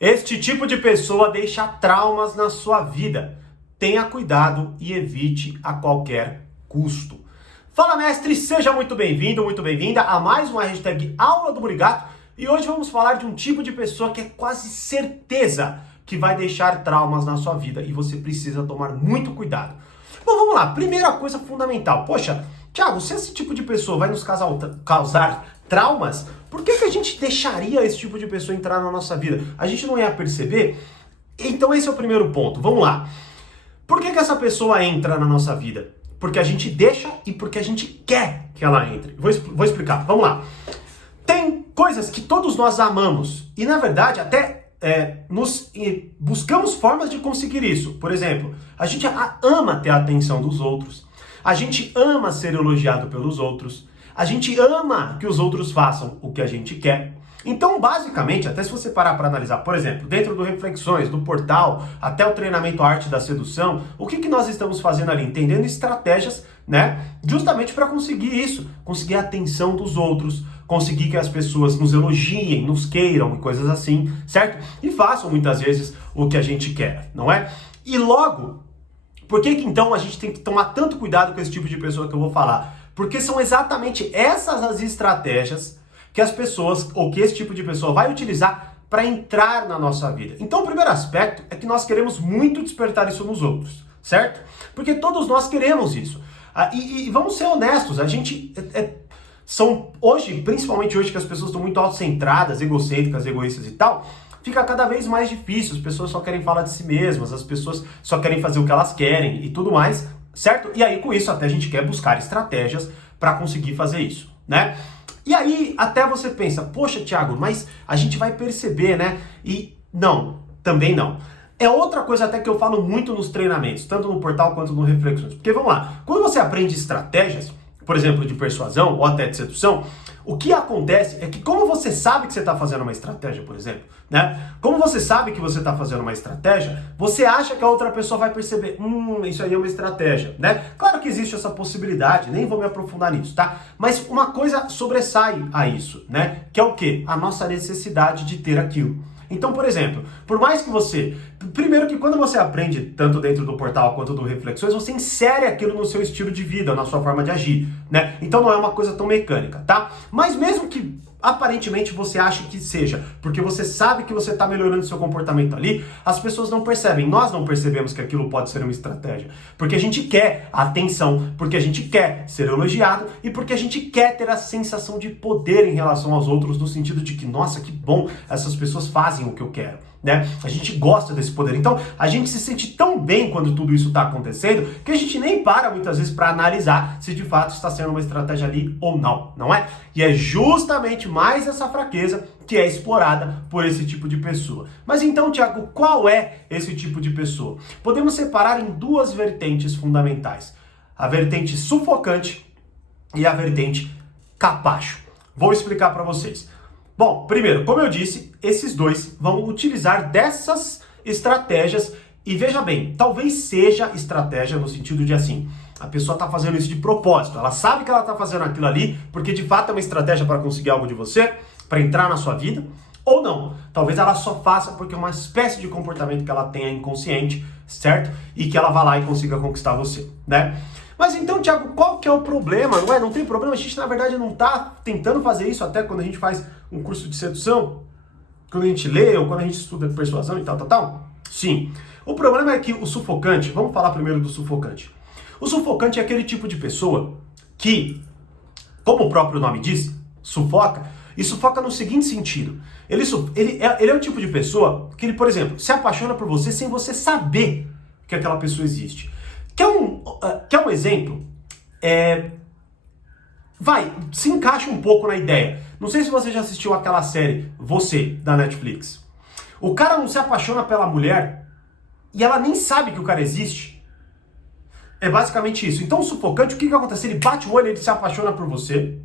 Este tipo de pessoa deixa traumas na sua vida. Tenha cuidado e evite a qualquer custo. Fala, mestre, seja muito bem-vindo, muito bem-vinda a mais uma hashtag Aula do Murigato. E hoje vamos falar de um tipo de pessoa que é quase certeza que vai deixar traumas na sua vida e você precisa tomar muito cuidado. Bom, vamos lá. Primeira coisa fundamental. Poxa, Thiago, se esse tipo de pessoa vai nos causar traumas, por que a gente deixaria esse tipo de pessoa entrar na nossa vida? A gente não ia perceber? Então esse é o primeiro ponto. Vamos lá. Por que essa pessoa entra na nossa vida? Porque a gente deixa e porque a gente quer que ela entre. Vou explicar. Vamos lá. Tem coisas que todos nós amamos e, na verdade, até buscamos formas de conseguir isso. Por exemplo, a gente ama ter a atenção dos outros. A gente ama ser elogiado pelos outros. A gente ama que os outros façam o que a gente quer. Então, basicamente, até se você parar para analisar, por exemplo, dentro do Reflexões, do portal, até o treinamento Arte da Sedução, o que nós estamos fazendo ali? Entendendo estratégias, né? Justamente para conseguir isso, conseguir a atenção dos outros, conseguir que as pessoas nos elogiem, nos queiram e coisas assim, certo? E façam muitas vezes o que a gente quer, não é? E logo, por que então a gente tem que tomar tanto cuidado com esse tipo de pessoa que eu vou falar? Porque são exatamente essas as estratégias que as pessoas, ou que esse tipo de pessoa vai utilizar para entrar na nossa vida. Então o primeiro aspecto é que nós queremos muito despertar isso nos outros, certo? Porque todos nós queremos isso. E vamos ser honestos, a gente hoje, principalmente hoje que as pessoas estão muito autocentradas, egocêntricas, egoístas e tal, fica cada vez mais difícil, as pessoas só querem falar de si mesmas, as pessoas só querem fazer o que elas querem e tudo mais, certo? E aí com isso até a gente quer buscar estratégias para conseguir fazer isso, né? E aí até você pensa, poxa, Thiago, mas a gente vai perceber, né? E não, também não. É outra coisa até que eu falo muito nos treinamentos, tanto no portal quanto no Reflexões. Porque vamos lá, quando você aprende estratégias, por exemplo, de persuasão ou até de sedução, o que acontece é que como você sabe que você está fazendo uma estratégia, por exemplo, né? Como você sabe que você está fazendo uma estratégia, você acha que a outra pessoa vai perceber, isso aí é uma estratégia, né? Claro que existe essa possibilidade, nem vou me aprofundar nisso, tá? Mas uma coisa sobressai a isso, né? Que é o quê? A nossa necessidade de ter aquilo. Então, por exemplo, por mais que você... Primeiro que quando você aprende, tanto dentro do portal quanto do Reflexões, você insere aquilo no seu estilo de vida, na sua forma de agir, né? Então não é uma coisa tão mecânica, tá? Mas mesmo que aparentemente você ache que seja, porque você sabe que você está melhorando seu comportamento ali, as pessoas não percebem, nós não percebemos que aquilo pode ser uma estratégia, porque a gente quer atenção, porque a gente quer ser elogiado e porque a gente quer ter a sensação de poder em relação aos outros, no sentido de que, nossa, que bom, essas pessoas fazem o que eu quero, né? A gente gosta desse poder, então a gente se sente tão bem quando tudo isso está acontecendo, que a gente nem para muitas vezes para analisar se de fato está sendo uma estratégia ali ou não, não é? E é justamente mais essa fraqueza que é explorada por esse tipo de pessoa. Mas então, Thiago, qual é esse tipo de pessoa? Podemos separar em duas vertentes fundamentais. A vertente sufocante e a vertente capacho. Vou explicar para vocês. Bom, primeiro, como eu disse, esses dois vão utilizar dessas estratégias e veja bem, talvez seja estratégia no sentido de assim, a pessoa está fazendo isso de propósito, ela sabe que ela está fazendo aquilo ali porque de fato é uma estratégia para conseguir algo de você, para entrar na sua vida, ou não. Talvez ela só faça porque é uma espécie de comportamento que ela tenha inconsciente, certo? E que ela vá lá e consiga conquistar você, né? Mas então, Thiago, qual que é o problema? Não tem problema, a gente na verdade não está tentando fazer isso até quando a gente faz um curso de sedução, quando a gente lê ou quando a gente estuda persuasão e tal. Sim. O problema é que o sufocante, vamos falar primeiro do sufocante. O sufocante é aquele tipo de pessoa que, como o próprio nome diz, sufoca, e sufoca no seguinte sentido. Ele é o tipo de pessoa que ele, por exemplo, se apaixona por você sem você saber que aquela pessoa existe. Quer um exemplo? Se encaixa um pouco na ideia. Não sei se você já assistiu aquela série Você, da Netflix. O cara não se apaixona pela mulher e ela nem sabe que o cara existe. É basicamente isso. Então o sufocante, o que acontece? Ele bate o olho, ele se apaixona por você.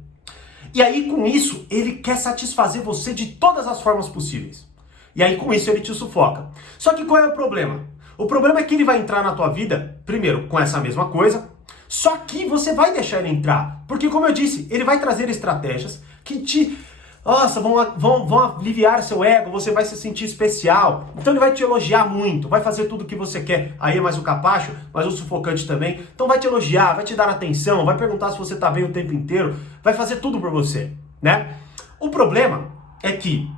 E aí com isso, ele quer satisfazer você de todas as formas possíveis. E aí com isso ele te sufoca. Só que qual é o problema? O problema é que ele vai entrar na tua vida, primeiro, com essa mesma coisa, só que você vai deixar ele entrar. Porque como eu disse, ele vai trazer estratégias que te Nossa, vão aliviar seu ego, você vai se sentir especial. Então ele vai te elogiar muito, vai fazer tudo o que você quer. Aí é mais o capacho, mas o sufocante também. Então vai te elogiar, vai te dar atenção, vai perguntar se você tá bem o tempo inteiro, vai fazer tudo por você, né? O problema é que,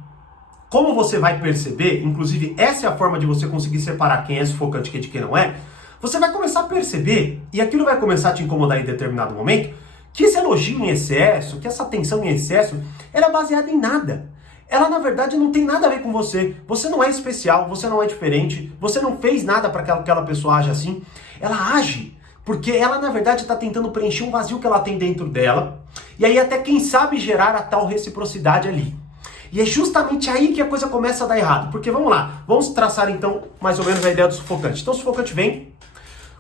como você vai perceber, inclusive essa é a forma de você conseguir separar quem é sufocante e de quem não é, você vai começar a perceber, e aquilo vai começar a te incomodar em determinado momento, que esse elogio em excesso, que essa atenção em excesso, ela é baseada em nada. Ela, na verdade, não tem nada a ver com você. Você não é especial, você não é diferente, você não fez nada para que aquela pessoa age assim. Ela age porque ela, na verdade, está tentando preencher um vazio que ela tem dentro dela, e aí até, quem sabe, gerar a tal reciprocidade ali. E é justamente aí que a coisa começa a dar errado. Porque, vamos lá, vamos traçar, então, mais ou menos a ideia do sufocante. Então, o sufocante vem,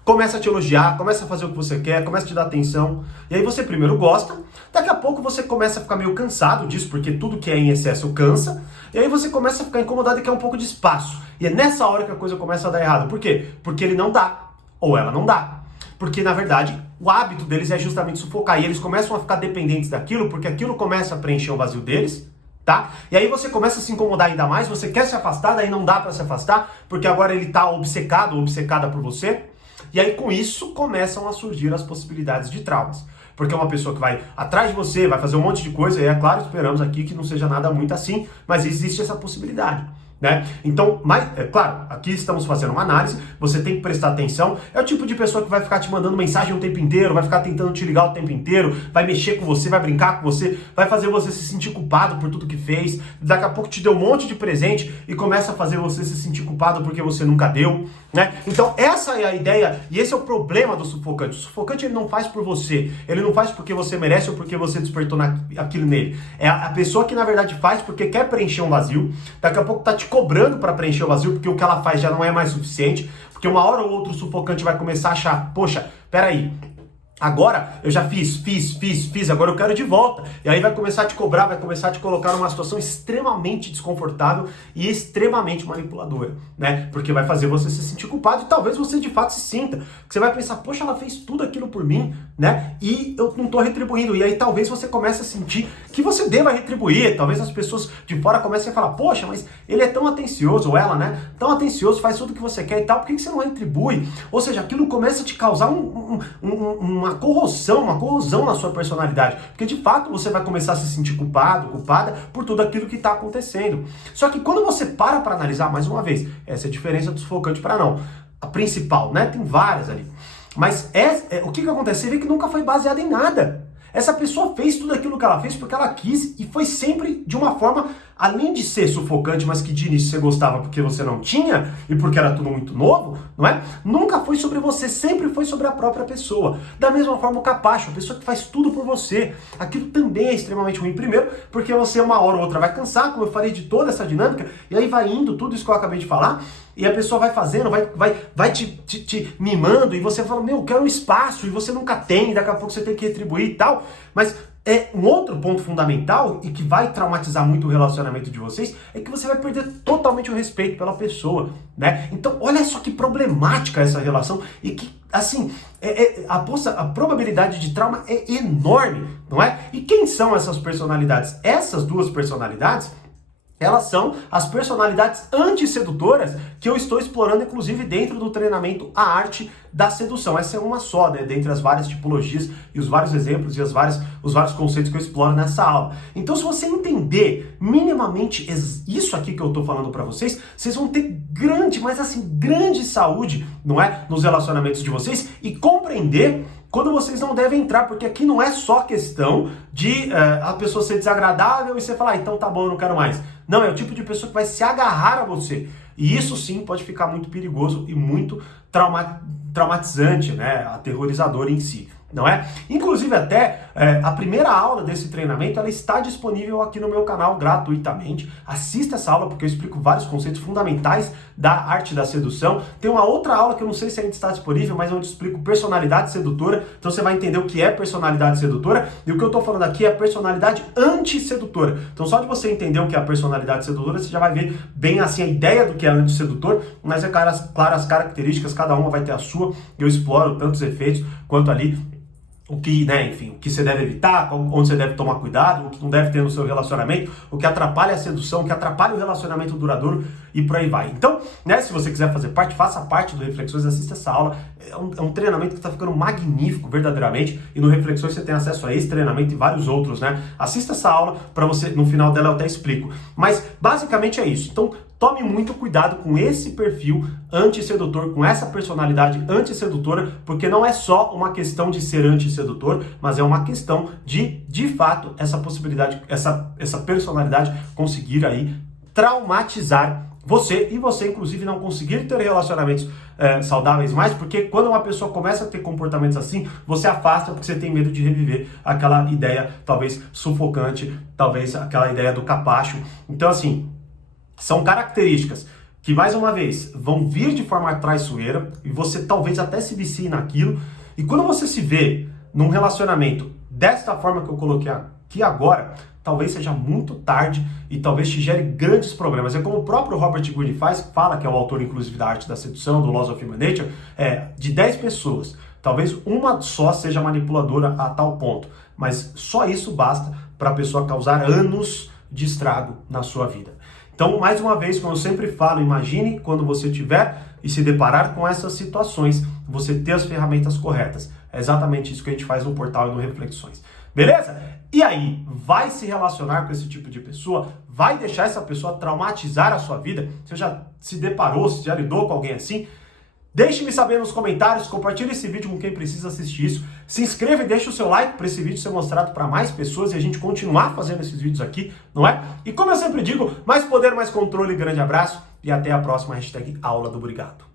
começa a te elogiar, começa a fazer o que você quer, começa a te dar atenção, e aí você primeiro gosta, daqui a pouco você começa a ficar meio cansado disso, porque tudo que é em excesso cansa, e aí você começa a ficar incomodado e quer um pouco de espaço. E é nessa hora que a coisa começa a dar errado. Por quê? Porque ele não dá, ou ela não dá. Porque, na verdade, o hábito deles é justamente sufocar, e eles começam a ficar dependentes daquilo, porque aquilo começa a preencher o vazio deles, tá? E aí você começa a se incomodar ainda mais, você quer se afastar, daí não dá pra se afastar, porque agora ele tá obcecado ou obcecada por você. E aí com isso começam a surgir as possibilidades de traumas. Porque é uma pessoa que vai atrás de você, vai fazer um monte de coisa, e é claro, esperamos aqui que não seja nada muito assim, mas existe essa possibilidade, né? Então, mas, é claro, aqui estamos fazendo uma análise, você tem que prestar atenção. É o tipo de pessoa que vai ficar te mandando mensagem o tempo inteiro, vai ficar tentando te ligar o tempo inteiro, vai mexer com você, vai brincar com você, vai fazer você se sentir culpado por tudo que fez, daqui a pouco te deu um monte de presente e começa a fazer você se sentir culpado porque você nunca deu, né? Então essa é a ideia e esse é o problema do sufocante. O sufocante, ele não faz por você, ele não faz porque você merece ou porque você despertou aquilo nele. É a pessoa que na verdade faz porque quer preencher um vazio, daqui a pouco tá te cobrando para preencher o vazio, porque o que ela faz já não é mais suficiente, porque uma hora ou outra o sufocante vai começar a achar, poxa, peraí, agora eu já fiz, agora eu quero de volta. E aí vai começar a te cobrar, vai começar a te colocar numa situação extremamente desconfortável e extremamente manipuladora, né? Porque vai fazer você se sentir culpado e talvez você de fato se sinta. Porque você vai pensar, poxa, ela fez tudo aquilo por mim, né? E eu não tô retribuindo. E aí talvez você comece a sentir que você deva retribuir. Talvez as pessoas de fora comecem a falar, poxa, mas ele é tão atencioso, ou ela, né? Tão atencioso, faz tudo o que você quer e tal, por que você não retribui? Ou seja, aquilo começa a te causar uma corrosão na sua personalidade, porque de fato você vai começar a se sentir culpado, culpada por tudo aquilo que está acontecendo. Só que quando você para analisar, mais uma vez, essa é a diferença do sufocante para não. A principal, né? Tem várias ali. Mas o que acontece? Você vê que nunca foi baseado em nada. Essa pessoa fez tudo aquilo que ela fez porque ela quis e foi sempre de uma forma, além de ser sufocante, mas que de início você gostava porque você não tinha e porque era tudo muito novo, não é? Nunca foi sobre você, sempre foi sobre a própria pessoa. Da mesma forma o capacho, a pessoa que faz tudo por você. Aquilo também é extremamente ruim. Primeiro, porque você uma hora ou outra vai cansar, como eu falei, de toda essa dinâmica, e aí vai indo tudo isso que eu acabei de falar, e a pessoa vai fazendo, vai te mimando, e você fala, meu, eu quero um espaço, e você nunca tem, daqui a pouco você tem que retribuir e tal. Mas um outro ponto fundamental, e que vai traumatizar muito o relacionamento de vocês, é que você vai perder totalmente o respeito pela pessoa, né? Então, olha só que problemática essa relação, e que, assim, a probabilidade de trauma é enorme, não é? E quem são essas personalidades? Essas duas personalidades, elas são as personalidades antissedutoras que eu estou explorando, inclusive, dentro do treinamento A Arte da Sedução. Essa é uma só, né, dentre as várias tipologias e os vários exemplos e os vários conceitos que eu exploro nessa aula. Então, se você entender minimamente isso aqui que eu estou falando para vocês, vocês vão ter grande saúde, não é, nos relacionamentos de vocês e compreender quando vocês não devem entrar, porque aqui não é só questão de a pessoa ser desagradável e você falar, então tá bom, eu não quero mais. Não, é o tipo de pessoa que vai se agarrar a você. E isso sim pode ficar muito perigoso e muito traumatizante, né? Aterrorizador em si, não é? Inclusive até a primeira aula desse treinamento, ela está disponível aqui no meu canal gratuitamente. Assista essa aula porque eu explico vários conceitos fundamentais da arte da sedução. Tem uma outra aula que eu não sei se ainda está disponível, mas onde eu explico personalidade sedutora. Então você vai entender o que é personalidade sedutora. E o que eu estou falando aqui é personalidade antissedutora. Então só de você entender o que é a personalidade sedutora, você já vai ver bem assim a ideia do que é antissedutor. Mas é claro, as características, cada uma vai ter a sua. Eu exploro tantos efeitos quanto ali o que, né, enfim, o que você deve evitar, onde você deve tomar cuidado, o que não deve ter no seu relacionamento, o que atrapalha a sedução, o que atrapalha o relacionamento duradouro e por aí vai. Então, né, se você quiser fazer parte, faça parte do Reflexões, assista essa aula. É um treinamento que está ficando magnífico, verdadeiramente, e no Reflexões você tem acesso a esse treinamento e vários outros, né? Assista essa aula para você, no final dela eu até explico. Mas, basicamente é isso. Então, tome muito cuidado com esse perfil antissedutor, com essa personalidade antissedutora, porque não é só uma questão de ser antissedutor, mas é uma questão de fato, essa possibilidade, essa personalidade conseguir aí traumatizar você e você, inclusive, não conseguir ter relacionamentos saudáveis mais, porque quando uma pessoa começa a ter comportamentos assim, você afasta porque você tem medo de reviver aquela ideia, talvez sufocante, talvez aquela ideia do capacho. Então, assim, são características que, mais uma vez, vão vir de forma traiçoeira e você talvez até se vicie naquilo. E quando você se vê num relacionamento desta forma que eu coloquei aqui agora, talvez seja muito tarde e talvez te gere grandes problemas. É como o próprio Robert Greene fala, que é o autor, inclusive, da Arte da Sedução, do Laws of Human Nature, de 10 pessoas, talvez uma só seja manipuladora a tal ponto. Mas só isso basta para a pessoa causar anos de estrago na sua vida. Então, mais uma vez, como eu sempre falo, imagine quando você tiver e se deparar com essas situações, você ter as ferramentas corretas. É exatamente isso que a gente faz no portal e no Reflexões. Beleza? E aí, vai se relacionar com esse tipo de pessoa? Vai deixar essa pessoa traumatizar a sua vida? Você já se deparou, se já lidou com alguém assim? Deixe-me saber nos comentários, compartilhe esse vídeo com quem precisa assistir isso. Se inscreva e deixe o seu like para esse vídeo ser mostrado para mais pessoas e a gente continuar fazendo esses vídeos aqui, não é? E como eu sempre digo, mais poder, mais controle, grande abraço e até a próxima #aula do Obrigado.